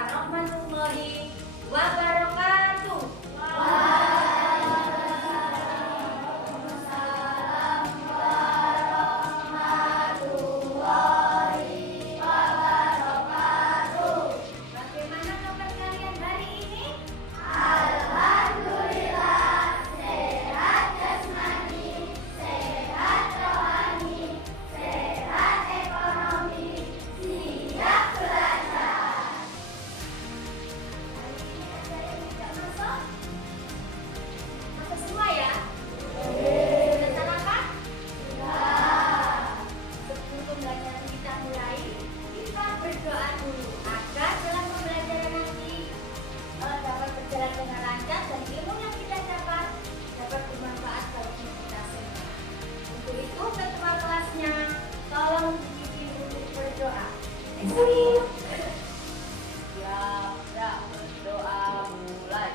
warahmatullahi wabarakatuh. Bagaimana kabar kalian hari ini? Alhamdulillah, sehat jasmani, sehat rohani, sehat ekonomi, siap belajar. Hari ini ada yang tidak masuk? Masuk semua ya? Sudah sarapan? Sebelum pembelajaran kita mulai, kita berdoa dulu agar dalam pembelajaran nanti dapat berjalan dengan lancar dan ilmu yang kita dapat dapat bermanfaat bagi kita semua. Untuk itu ketua kelasnya tolong dipimpin untuk berdoa. Siap, berdoa mulai.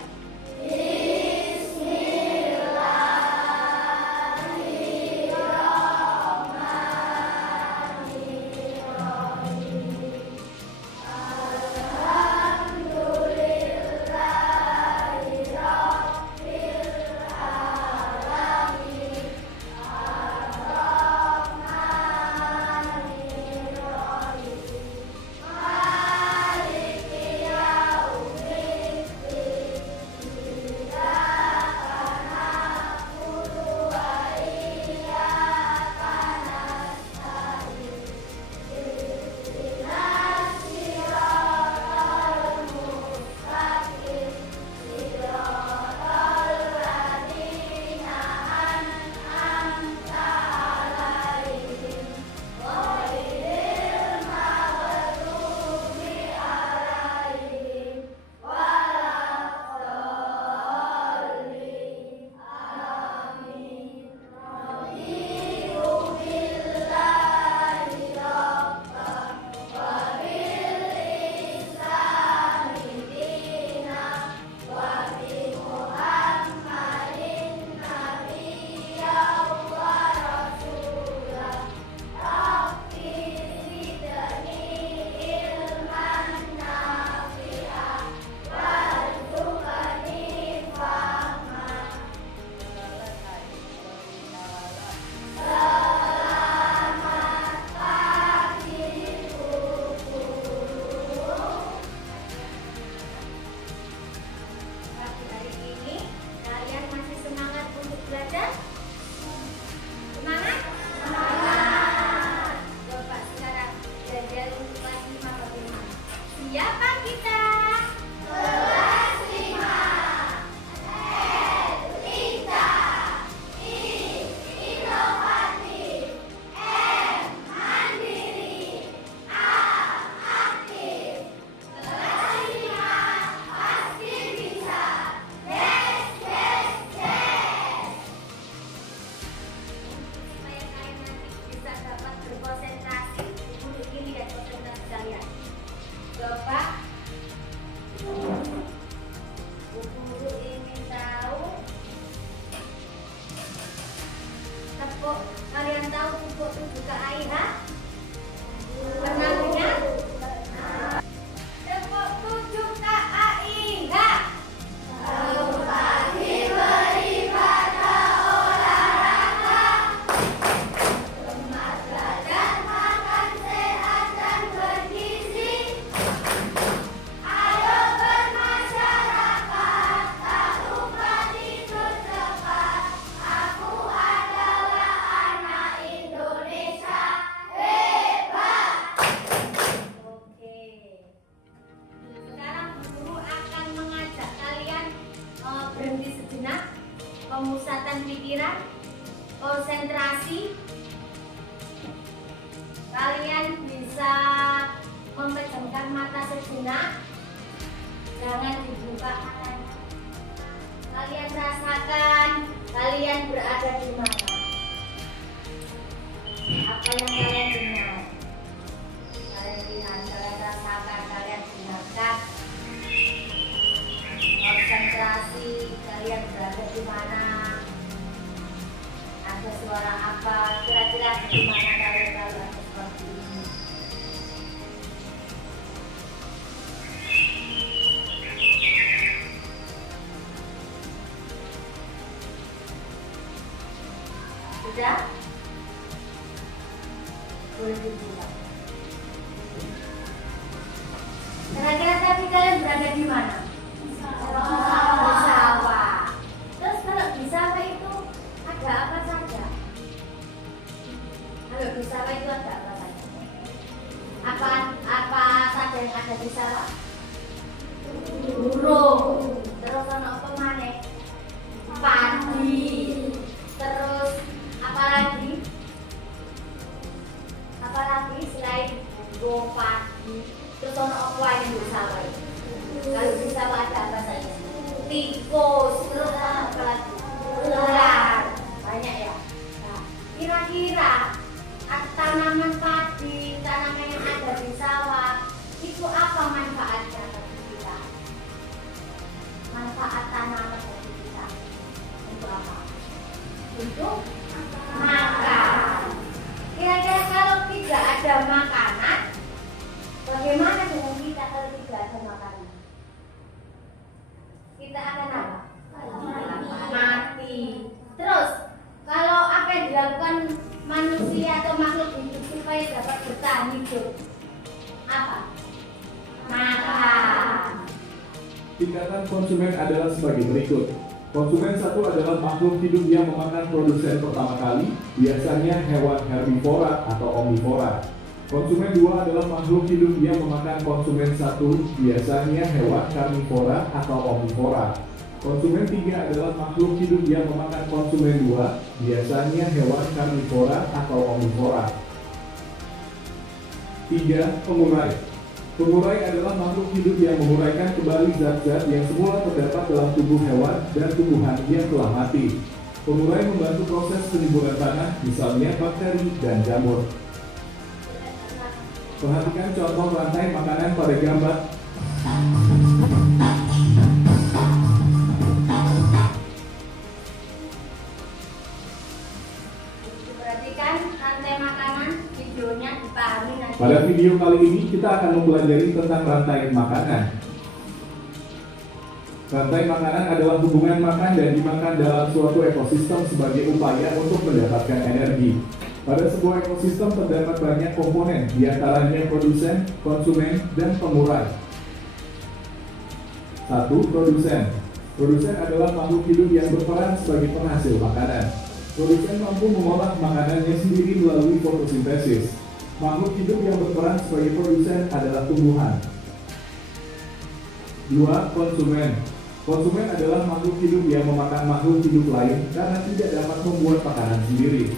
Pagi hari ini kalian masih semangat untuk belajar? Semangat? Semangat. Coba sekarang belajar untuk kelas 5 bagaimana? Siapa kita? Kelas 5. Etika. I. Inovatif. M. Mandiri. A. Aktif. Kelas 5 pasti bisa. Yes, yes, yes. Supaya kalian nanti bisa dapat berkonsentrasi. Untuk ini lihat konsentrasi kalian. Coba guru ingin tahu tepuk. Kalian tahu tepuk 7 KAIH? Pernah dengar? Tepuk 7 KAIH. Pagi beribadah olahraga, lemak belajar makan sehat dan bergizi. Ayo bermasyarakat, tak lupa tidur cepat. Aku adalah anak Indonesia hebat. Oke. Sekarang guru akan mengajak kalian berhenti sejenak, pemusatan pikiran, konsentrasi. Kalian bisa memejamkan mata sejenak, jangan dibuka matanya. Kalian rasakan kalian berada di mana. Apa yang kalian dengar? Kalian lihat, kalian rasakan, kalian dengarkan. Konsentrasi, kalian berada di mana? Ada suara apa? Kira-kira di mana kalian kalau ada seperti ini? kira-kira boleh dibuka. Kira-kira tadi kalian berada di mana? Di sawah. Terus kalau di sawah itu ada apa saja? Kalau di sawah itu ada apa saja? Apa saja yang ada di sawah? Burung. Terus ono apa maneh? Padi. Terus apa lagi? Apa lagi selain padi? Terus ono apa yang di sawah itu? Kalau di sawah ada apa saja? Tikus. Terus apa lagi? Ular. Banyak ya. Nah, kira-kira tanaman padi, tanaman yang ada di sawah itu apa manfaatnya bagi kita? Manfaat tanaman bagi kita untuk apa? Untuk makan. Kira-kira kalau tidak ada makanan, bagaimana dengan kita kalau tidak ada makanan? Kita akan apa? Mati. Terus kalau apa yang dilakukan manusia atau makhluk hidup supaya dapat bertahan hidup? Apa? Makan. Tingkatan konsumen adalah sebagai berikut. Konsumen 1 adalah makhluk hidup yang memakan produsen pertama kali, biasanya hewan herbivora atau omnivora. Konsumen 2 adalah makhluk hidup yang memakan konsumen 1, biasanya hewan karnivora atau omnivora. Konsumen 3 adalah makhluk hidup yang memakan konsumen 2, biasanya hewan karnivora atau omnivora. 3. Pengurai. Pengurai adalah makhluk hidup yang menguraikan kembali zat-zat yang semula terdapat dalam tubuh hewan dan tumbuhan yang telah mati. Pengurai membantu proses penyuburan tanah, misalnya bakteri dan jamur. Perhatikan contoh rantai makanan pada gambar. Perhatikan rantai makanan, videonya dipahami nanti. Pada video kali ini kita akan mempelajari tentang rantai makanan. Rantai makanan adalah hubungan makan dan dimakan dalam suatu ekosistem sebagai upaya untuk mendapatkan energi. Pada sebuah ekosistem terdapat banyak komponen, diantaranya produsen, konsumen, dan pengurai. 1. Produsen. Produsen adalah makhluk hidup yang berperan sebagai penghasil makanan. Produsen mampu mengolah makanannya sendiri melalui fotosintesis. Makhluk hidup yang berperan sebagai produsen adalah tumbuhan. 2. Konsumen. Konsumen adalah makhluk hidup yang memakan makhluk hidup lain karena tidak dapat membuat makanan sendiri.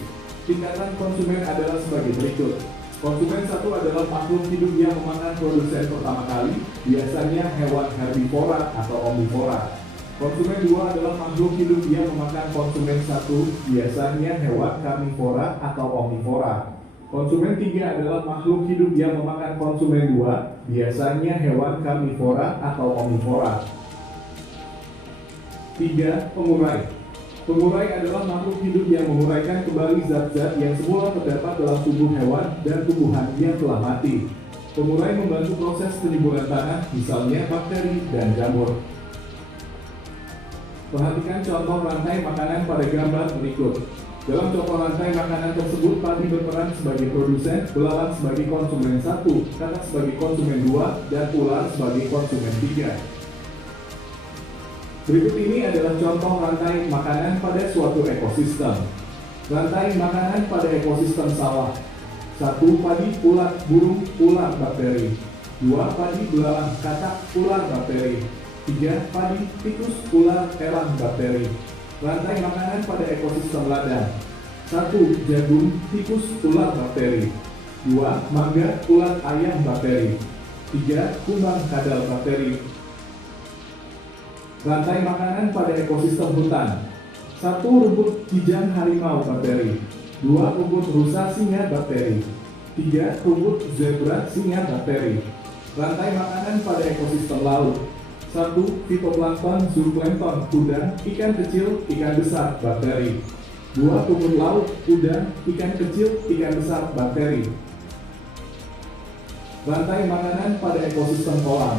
Tingkatan konsumen adalah sebagai berikut. Konsumen 1 adalah makhluk hidup yang memakan produsen pertama kali, biasanya hewan herbivora atau omnivora. Konsumen 2 adalah makhluk hidup yang memakan konsumen 1, biasanya hewan karnivora atau omnivora. Konsumen 3 adalah makhluk hidup yang memakan konsumen 2, biasanya hewan karnivora atau omnivora. 3. Pengurai. Pengurai adalah makhluk hidup yang menguraikan kembali zat-zat yang semula terdapat dalam tubuh hewan dan tumbuhan yang telah mati. Pengurai membantu proses penyuburan tanah, misalnya bakteri dan jamur. Perhatikan contoh rantai makanan pada gambar berikut. Dalam contoh rantai makanan tersebut, padi berperan sebagai produsen, belalang sebagai konsumen 1, katak sebagai konsumen 2, dan ular sebagai konsumen 3. Berikut ini adalah contoh rantai makanan pada suatu ekosistem. Rantai makanan pada ekosistem sawah. 1. Padi, ulat, burung, ular, bakteri. 2. Padi, belalang, katak, ular, bakteri. 3. Padi, tikus, ular, elang, bakteri. Rantai makanan pada ekosistem ladang. 1. Jagung, tikus, ular, bakteri. 2. Mangga, ulat, ayam, bakteri. 3. Kumbang, kadal, bakteri. Rantai makanan pada ekosistem hutan. 1. Rumput kijang harimau, bakteri. 2. Rumput rusa, singa, bakteri. 3. Rumput zebra, singa, bakteri. Rantai makanan pada ekosistem laut. 1. Fitoplankton, zooplankton, udang, ikan kecil, ikan besar, bakteri. 2. Rumput laut, udang, ikan kecil, ikan besar, bakteri. Rantai makanan pada ekosistem kolam.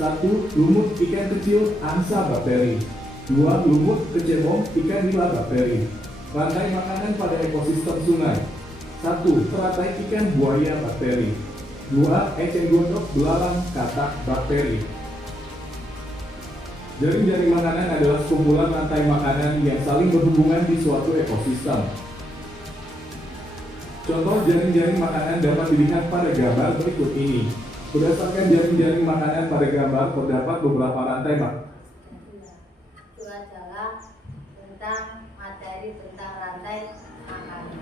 1. Lumut ikan kecil, angsa, bakteri. 2. Lumut kecebong, ikan nila, bakteri. Rantai makanan pada ekosistem sungai. 1. Teratai ikan buaya bakteri. 2. Eceng gondok belalang katak bakteri. Jaring-jaring makanan adalah sekumpulan rantai makanan yang saling berhubungan di suatu ekosistem. Contoh jaring-jaring makanan dapat dilihat pada gambar berikut ini. Berdasarkan jaring-jaring makanan pada gambar, terdapat beberapa rantai makanan. Itu adalah tentang materi tentang rantai makanan.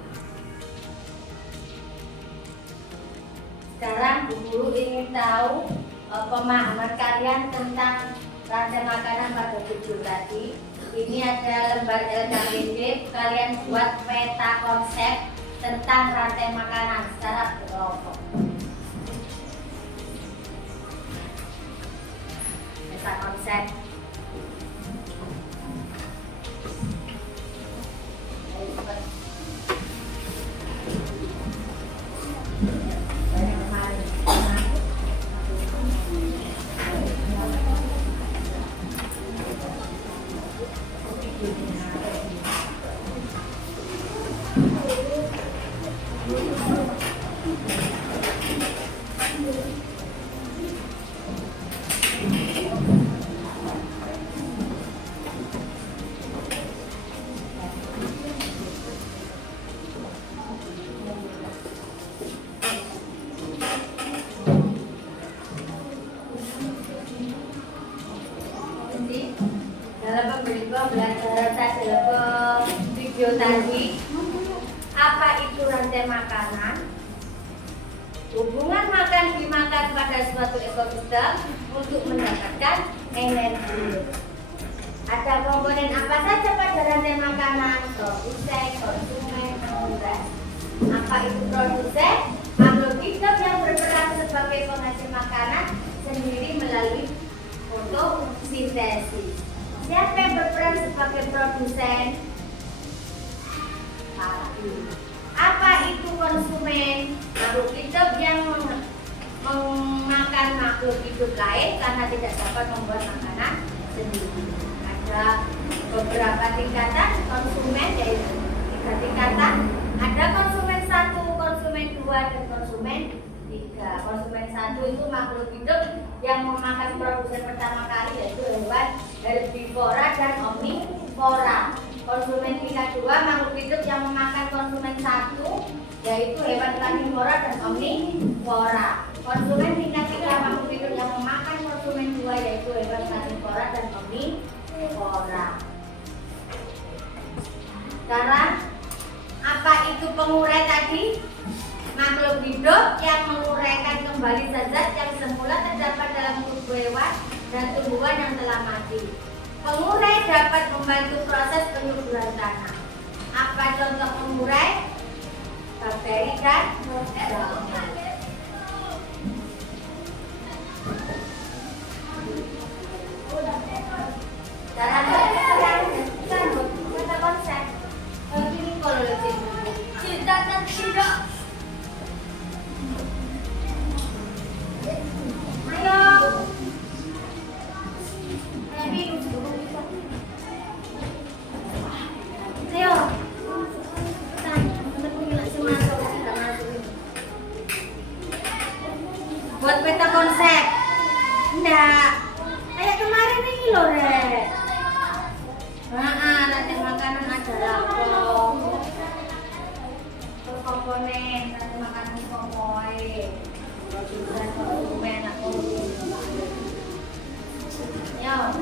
Sekarang Bu Guru ingin tahu pemahaman kalian tentang rantai makanan pada video tadi. Ini ada lembar LKPD, kalian buat peta konsep tentang rantai makanan secara berkelompok. Peta konsep. Dalam pembelajaran dalam video tadi, apa itu rantai makanan? Hubungan makan dimakan pada suatu ekosistem untuk mendapatkan energi. Ada komponen apa saja pada rantai makanan? Produsen, konsumen, pengurus. Apa itu produsen? Makhluk hidup yang berperan sebagai penghasil makanan sendiri melalui fotosintesis. Siapa yang berperan sebagai produsen? Apa itu konsumen? Makhluk hidup yang memakan makhluk hidup lain karena tidak dapat membuat makanan sendiri. Ada beberapa tingkatan konsumen, yaitu 3 tingkatan. Ada konsumen 1, konsumen 2, dan konsumen 3. Konsumen 1 itu makhluk hidup yang memakan produsen pertama kali, yaitu hewan herbivora dan omnivora. Konsumen tingkat 2 makhluk hidup yang memakan konsumen 1, yaitu hewan karnivora dan omnivora. Konsumen tingkat 3 makhluk hidup yang memakan konsumen 2, yaitu hewan karnivora dan omnivora. Sekarang, apa itu pengurai tadi? Makhluk hidup yang menguraikan kembali zat-zat yang semula terdapat dalam tubuh hewan dan tumbuhan yang telah mati. Pengurai dapat membantu proses penyuburan tanah. Apa contoh pengurai? Bakteri dan jamur. Cara kata konsep. Begini kalau lebih tidak dan tidak. Ayo. Ayo. Buat peta konsep. Enggak. Kayak kemarin ini loh, Rek. Rantai makanan adalah komponen rantai makanan komponen. Produsen, konsumen, atau ya.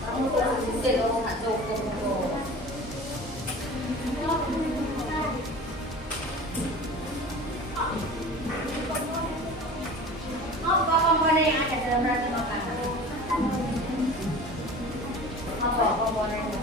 Kamu tuh bisa loh, nggak cukup loh. Apa komponen yang ada dalam rantai makanan? Apa komponen yang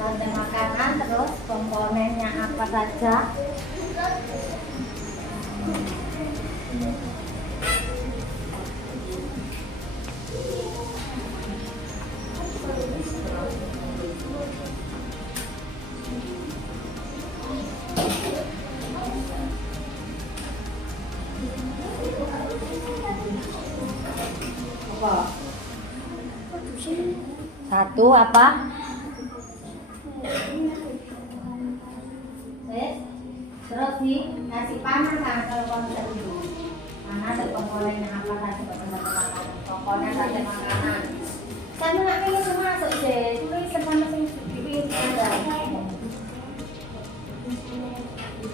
Rantai makanan, terus komponennya apa saja. Satu apa? Terus nih nasi panas kan kalau konsep dulu. Mana ada komponennya apa tadi komponen rantai makanan. Saya nggak pengen masuk deh, tulis sama sing dipilih ada.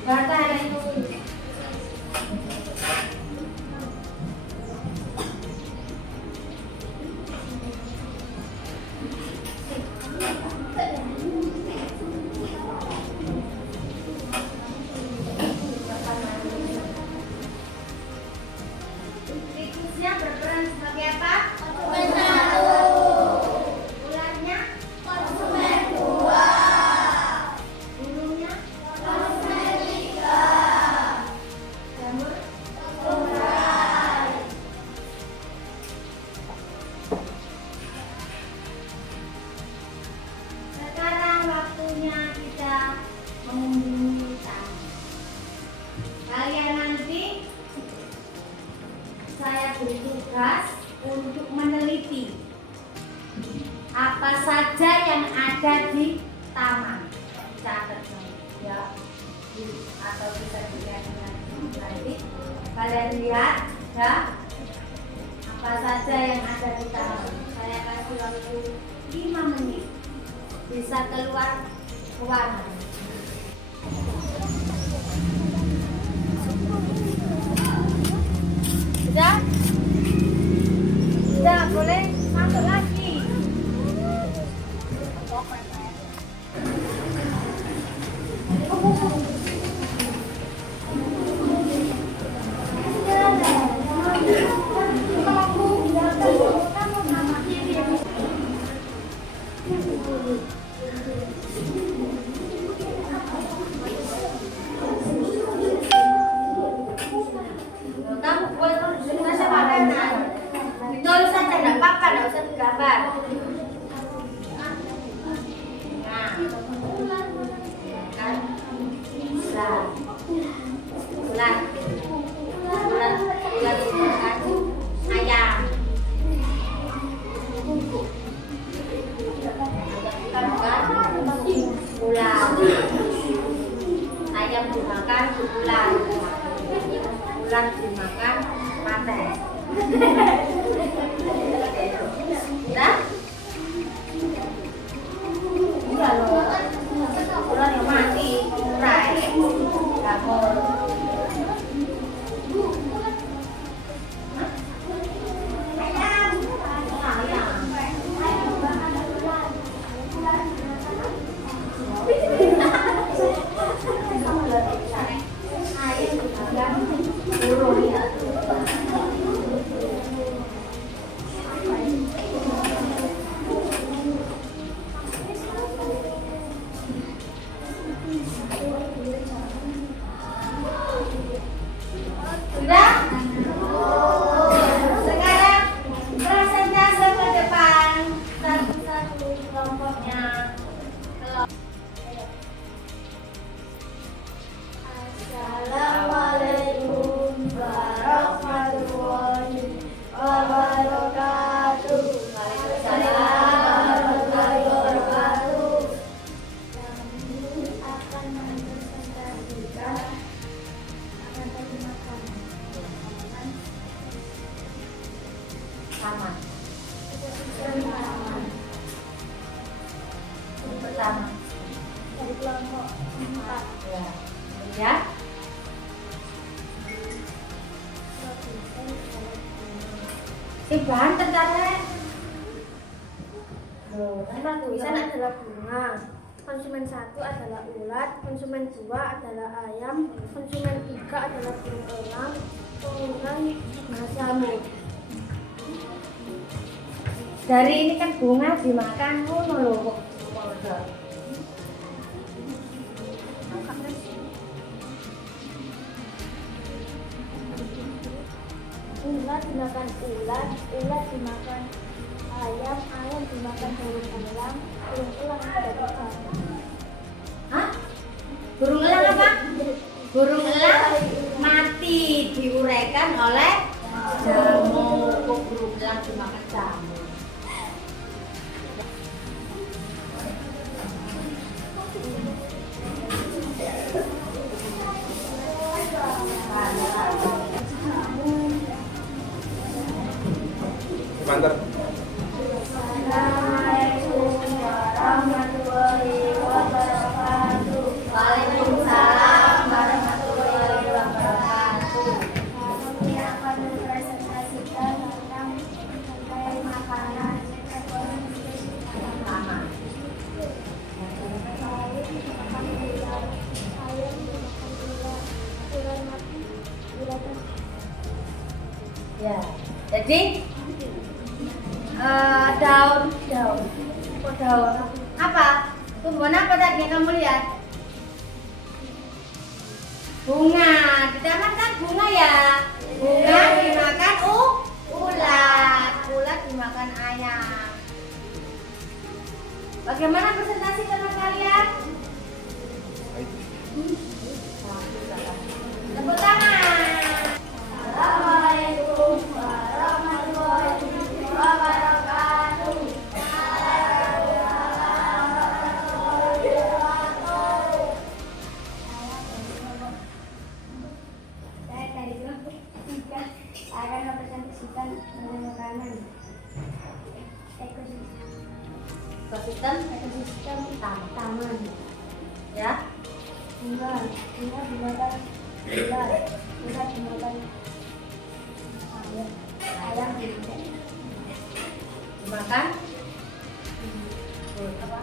Kata itu. Tikusnya berperan sebagai apa? Ularnya? Burungnya? Jamur? Sekarang waktunya kita mengunjungi tamu. Kalian nanti saya beri tugas untuk meneliti apa saja yang ada di taman. Catat ya, atau bisa dilihat nanti. Kalian lihat ya, apa saja yang ada di taman. Saya kasih waktu 5 menit. Bisa keluar ruangan. Sudah boleh masuk lagi. Ditulis saja, tidak apa-apa, tidak usah digambar. Nah, kan, bulan, ayam. Bulan, ayam dimakan bulan, bulan dimakan mate. Dah? Udah loh. Bulan yang mati, urai, dapur. banter kan? Nama tulisan adalah bunga. Konsumen 1 adalah ulat, konsumen 2 adalah ayam, konsumen 3 adalah burung elang, kemudian jamur. Dari ini kan bunga dimakan ngono lho kok. Ulat dimakan ulat, ulat dimakan ayam, ayam dimakan burung elang tidak bisa. Hah? Burung elang apa? Burung elang mati diuraikan oleh jamur. Kok burung elang dimakan jamur? Mantap. Assalamualaikum warahmatullahi wabarakatuh. Waalaikumsalam warahmatullahi wabarakatuh. Kami akan mempresentasikan tentang makanan ekonomi Lama. Ya, jadi daun apa? Tumbuhan apa tadi yang kamu lihat? Bunga. Di taman kan bunga ya. Bunga dimakan ulat. Ulat dimakan ayam. Bagaimana presentasi teman kalian? Tepuk tangan. Assalamualaikum warahmatullahi wabarakatuh. Saya dari kelompok 3 akan mempresentasikan tentang makanan ekosistem taman. Ya. Bunga dimakan ulat dimakan ayam Dimakan apa?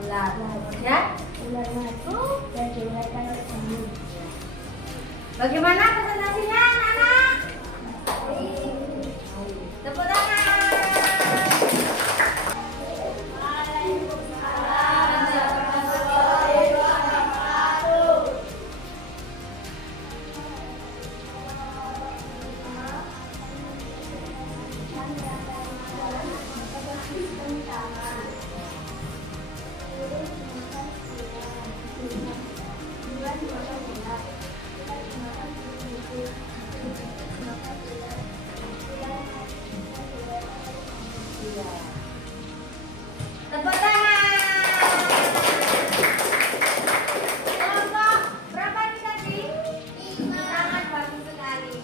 Ulat. Ya. ular masuk dan diuraikan oleh jamur. Bagaimana presentasinya, anak-anak? Tepuk tangan. Tepuk tangan. Kelompok berapa nih tadi? 5. Sangat bagus sekali.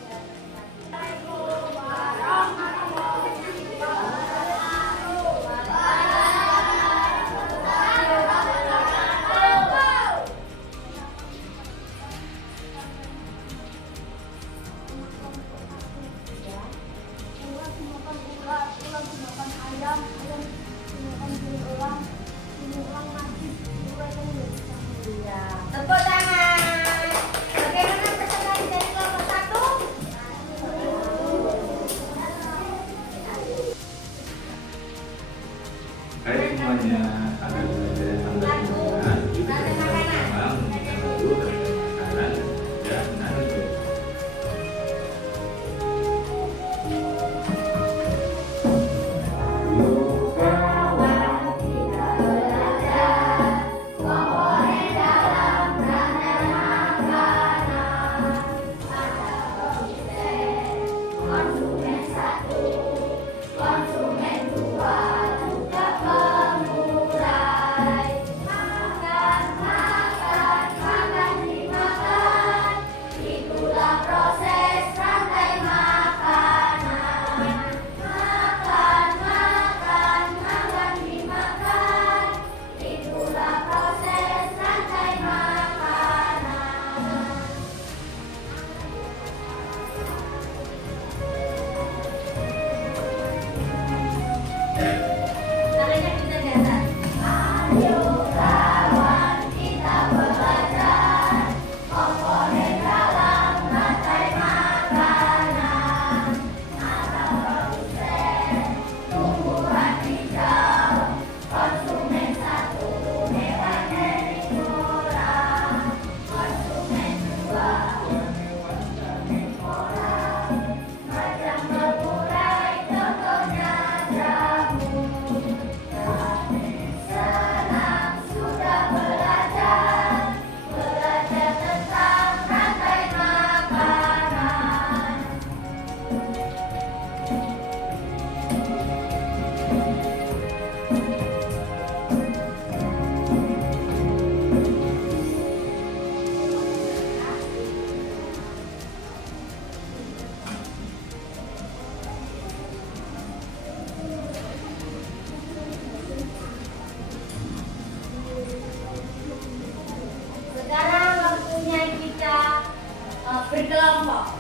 berkelompok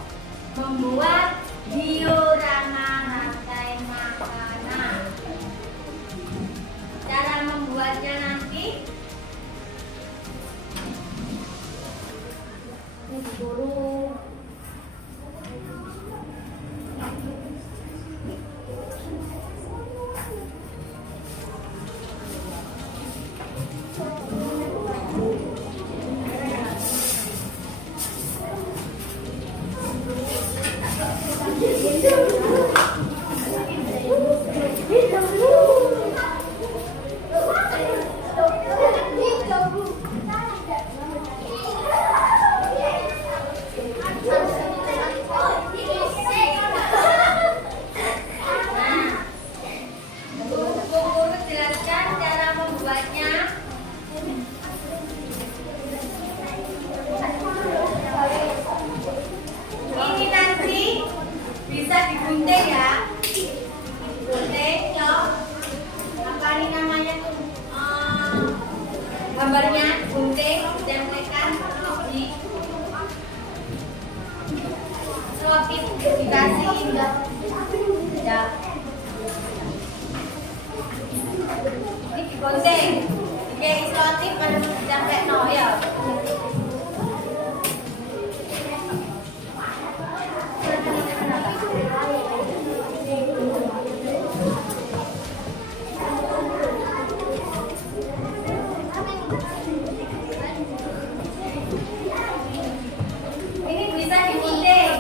membuat diorama rantai makanan. Cara membuatnya nanti guru guru jelaskan cara membuatnya. Ini nanti bisa digunting ya. Gunting, cok. Apa ini namanya tuh? Gambarnya gunting, tempelkan di selotip, dikasih ya. Ini digunting, kayak selotip pada tempel ya. Ini bisa digunting.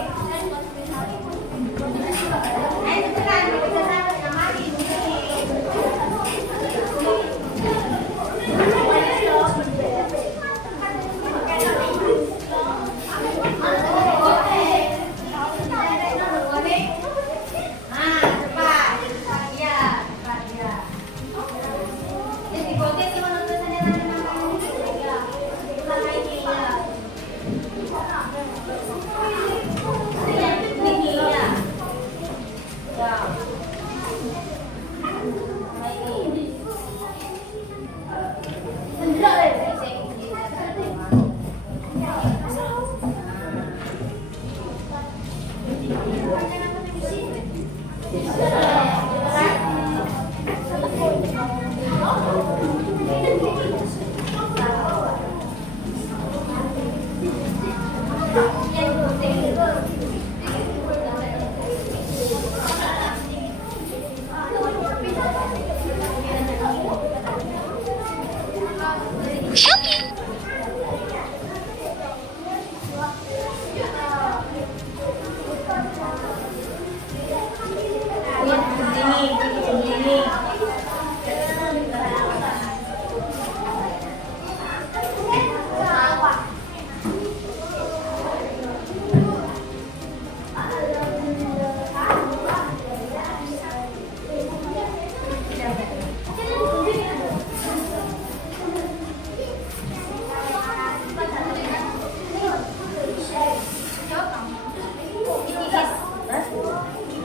Ayo cepetan, bisa sampai sama di sini. Nah, cepat. Iya, cepat ya. Ini digunting sih menurut saya namanya. Sama ini ya. Ini ya. Ya. Sama ini.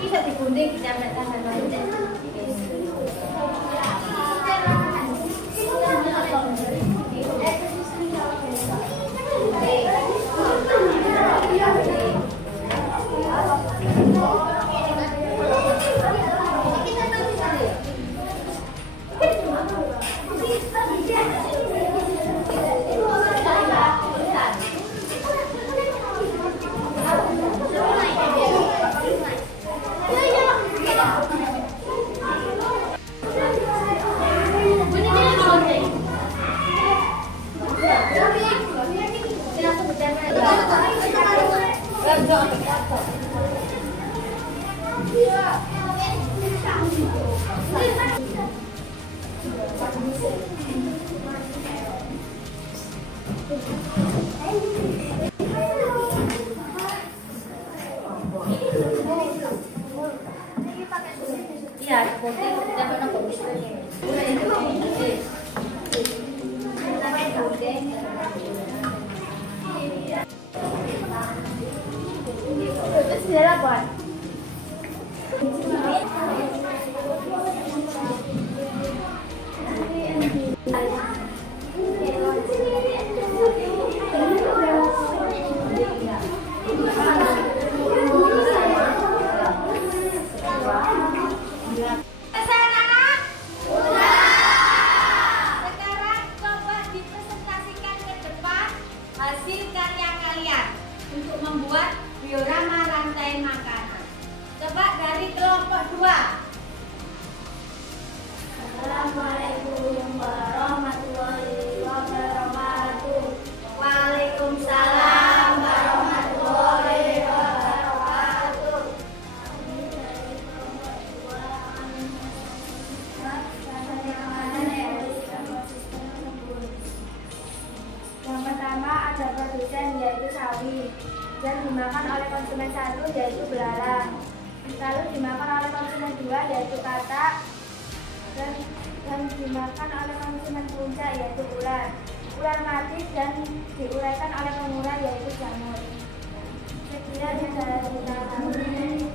Bisa digunting, bisa Iya, digunting, kita mana bagus ini. karya kalian untuk membuat diorama rantai makanan. Coba dari kelompok 2. Assalamualaikum warahmatullahi wabarakatuh. Waalaikumsalam warahmatullahi wabarakatuh. Kami dari kelompok 2 akan yang pertama ada produsen yaitu sawi, dan dimakan oleh konsumen 1 yaitu belalang, lalu dimakan oleh konsumen 2 yaitu katak, dan dimakan oleh konsumen puncak yaitu ular. Ular mati dan diuraikan oleh pengurai yaitu jamur. Sekiranya dari kami.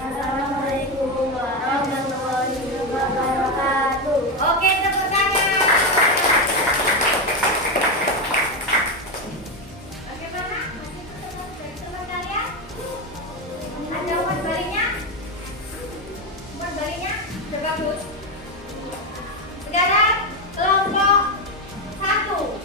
Assalamualaikum warahmatullahi wabarakatuh. Oke, tepuk tangan. Bagaimana? Masih ketemu teman kalian? Ada umur baliknya? Umur baliknya sudah bagus. Sekarang kelompok 1.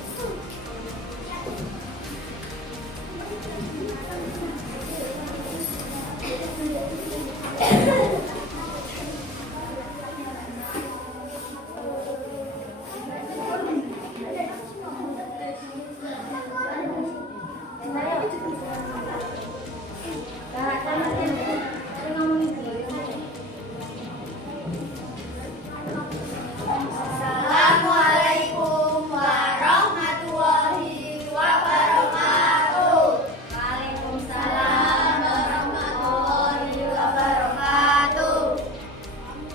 Assalamualaikum warahmatullahi wabarakatuh. Waalaikumsalam warahmatullahi wabarakatuh.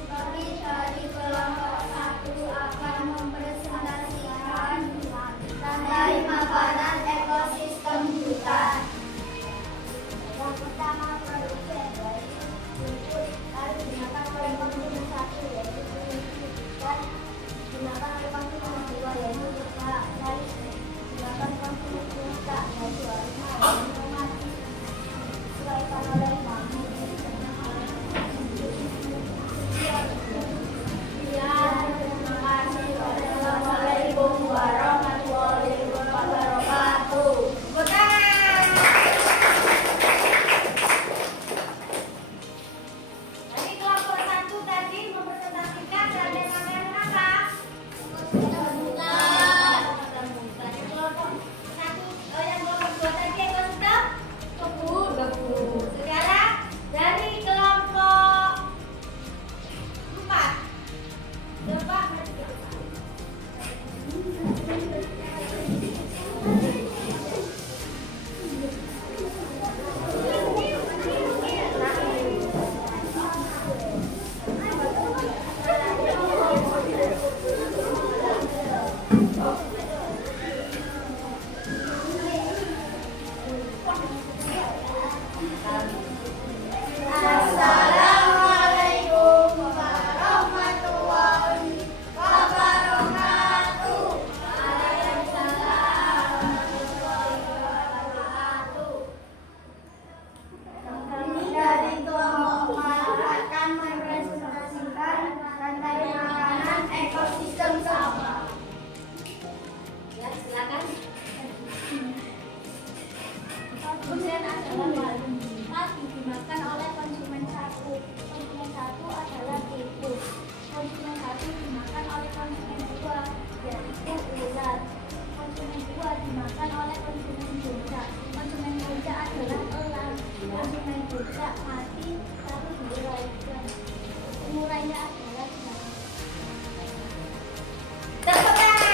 Kami dari kelompok 1 akan mempresentasikan rantai makanan ekosistem hutan. Yang pertama produsen yaitu rumput, lalu dimakan oleh konsumen 1 yaitu kulit, dan dimakan oleh konsumen 2 yaitu berkah, lalu dimakan konsumen puncak yaitu harimau, yang mati diuraikan oleh jamur. Terima kasih. Wassalamualaikum warahmatullahi wabarakatuh. Tepuk tangan. Jadi kelompok 1 tadi mempresentasikan rantai makanan apa? Tadi kelompok 1, yang kelompok 2 tadi ekosistem kebun. Sekarang dari kelompok 4. Coba Assalamualaikum warahmatullahi wabarakatuh. Waalaikumsalam warahmatullahi wabarakatuh. Kami dari kelompok 4 akan mempresentasikan rantai makanan ekosistem sawah. ya silakan. Produsen adalah madu dimakan oleh konsumen 1. Konsumen 1 adalah tikus. Konsumen 1 dimakan oleh konsumen 2 yaitu ular. Konsumen 2 dimakan oleh konsumen puncak. Konsumen puncak adalah elang. Konsumen puncak mati lalu diuraikan. Pengurainya adalah jamur. Tepuk tangan.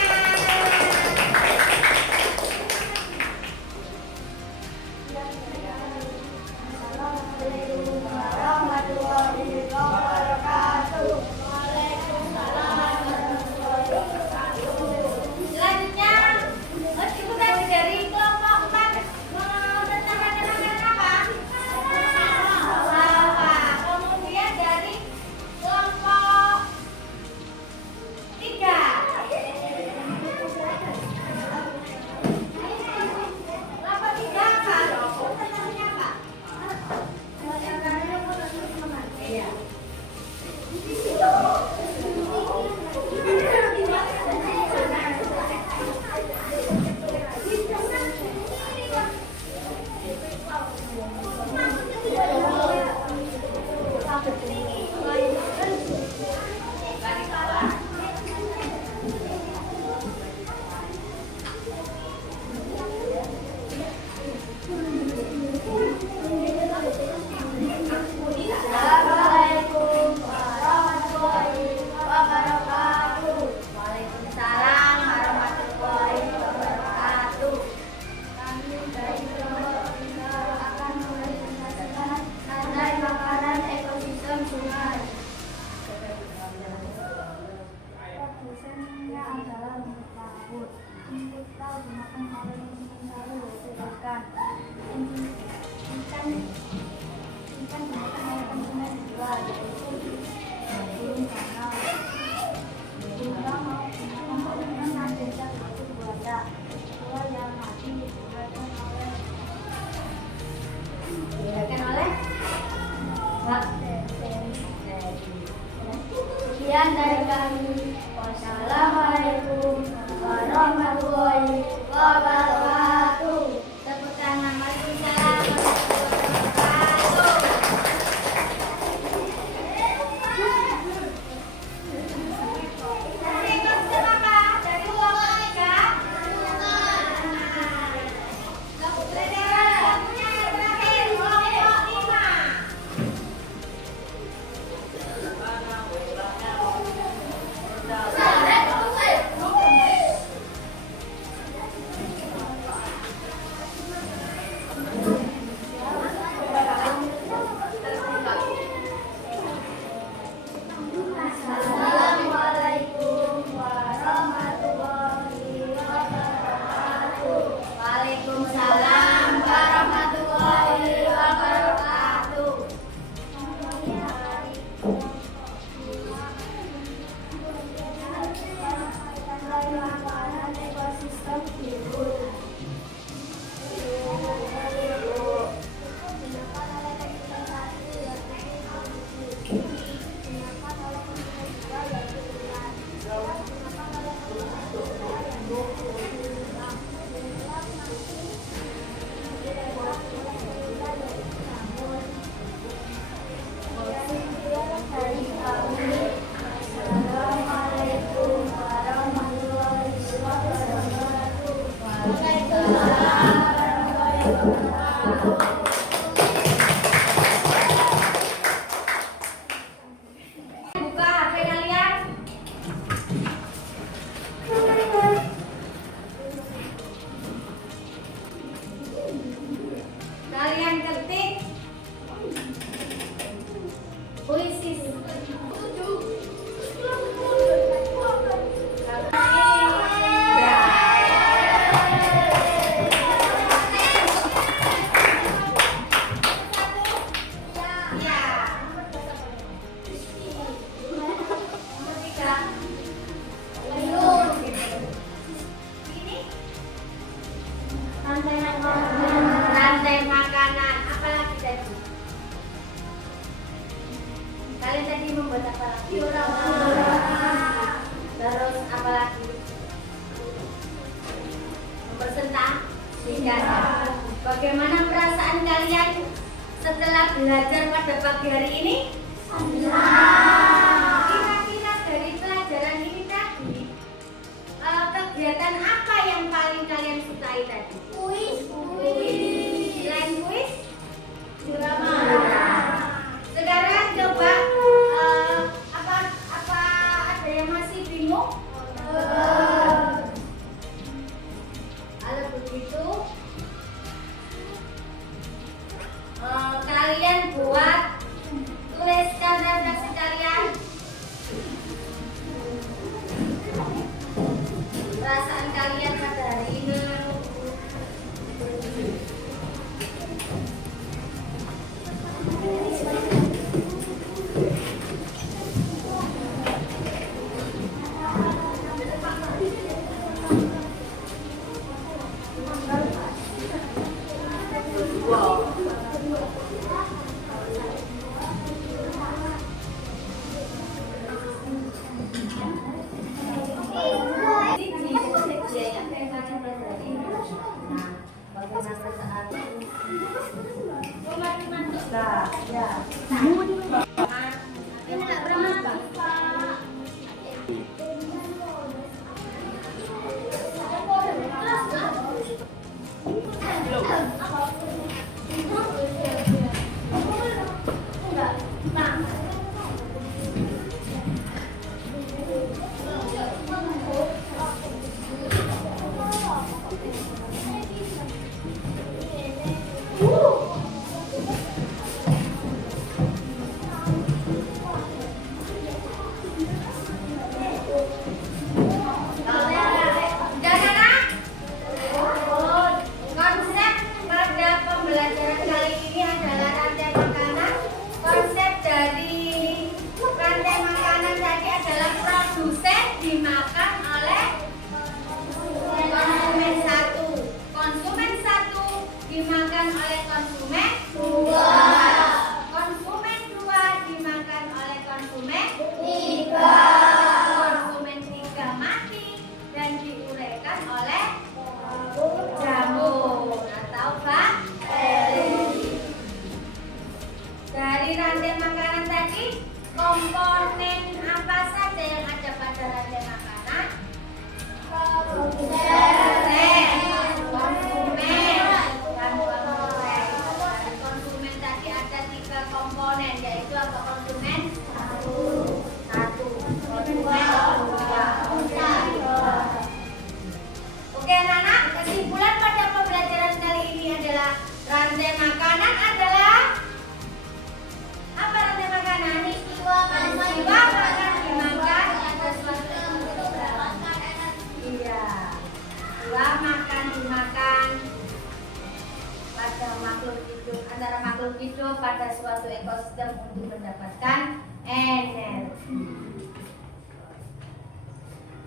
Buka HP kalian. Kalian ketik puisi. Rantai makanan. Apa lagi tadi? Kalian tadi membuat apa lagi? Terus apa lagi? Mempresentasikan. Bagaimana perasaan kalian setelah belajar pada pagi hari ini? Kira-kira dari pelajaran ini tadi, kegiatan apa yang paling kalian sukai tadi? Selain kuis? Drama. Sekarang coba apa ada yang masih bingung? Kalau begitu kalian buat tuliskan redaksi kalian. Perasaan kalian pada hari ini. Konsep pada pembelajaran kali ini adalah rantai makanan. Konsep dari rantai makanan tadi adalah produsen dimakan oleh konsumen satu. Konsumen satu dimakan oleh konsumen dua. Konsumen dua dimakan oleh konsumen tiga. Konsumen tiga mati dan diuraikan oleh jamur atau bakteri. Dari rantai makanan tadi, komponen apa saja yang ada pada rantai makanan? Produsen, konsumen, dan pengurus. Dari konsumen tadi ada 3 komponen, yaitu apa? Konsumen satu, konsumen dua. Oke anak-anak, kesimpulan pada pembelajaran kali ini adalah rantai makanan adalah apa rantai makanan? Peristiwa makan dimakan ada suatu iya. Peristiwa makan dimakan pada makhluk hidup antara makhluk hidup pada suatu ekosistem untuk mendapatkan energi.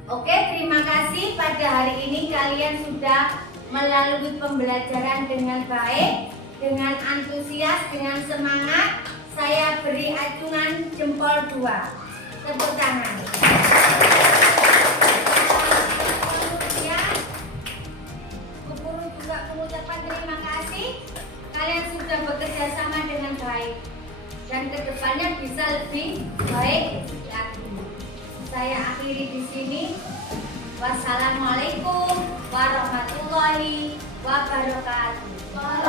Oke, terima kasih. Pada hari ini kalian sudah melalui pembelajaran dengan baik, dengan antusias, dengan semangat. Saya beri acungan jempol 2. Tepuk tangan. Kemudian, Bu Guru juga mengucapkan terima kasih. Kalian sudah bekerja sama dengan baik dan kedepannya bisa lebih baik lagi. Saya akhiri di sini. Wassalamualaikum warahmatullahi wabarakatuh. Waalaikumsalam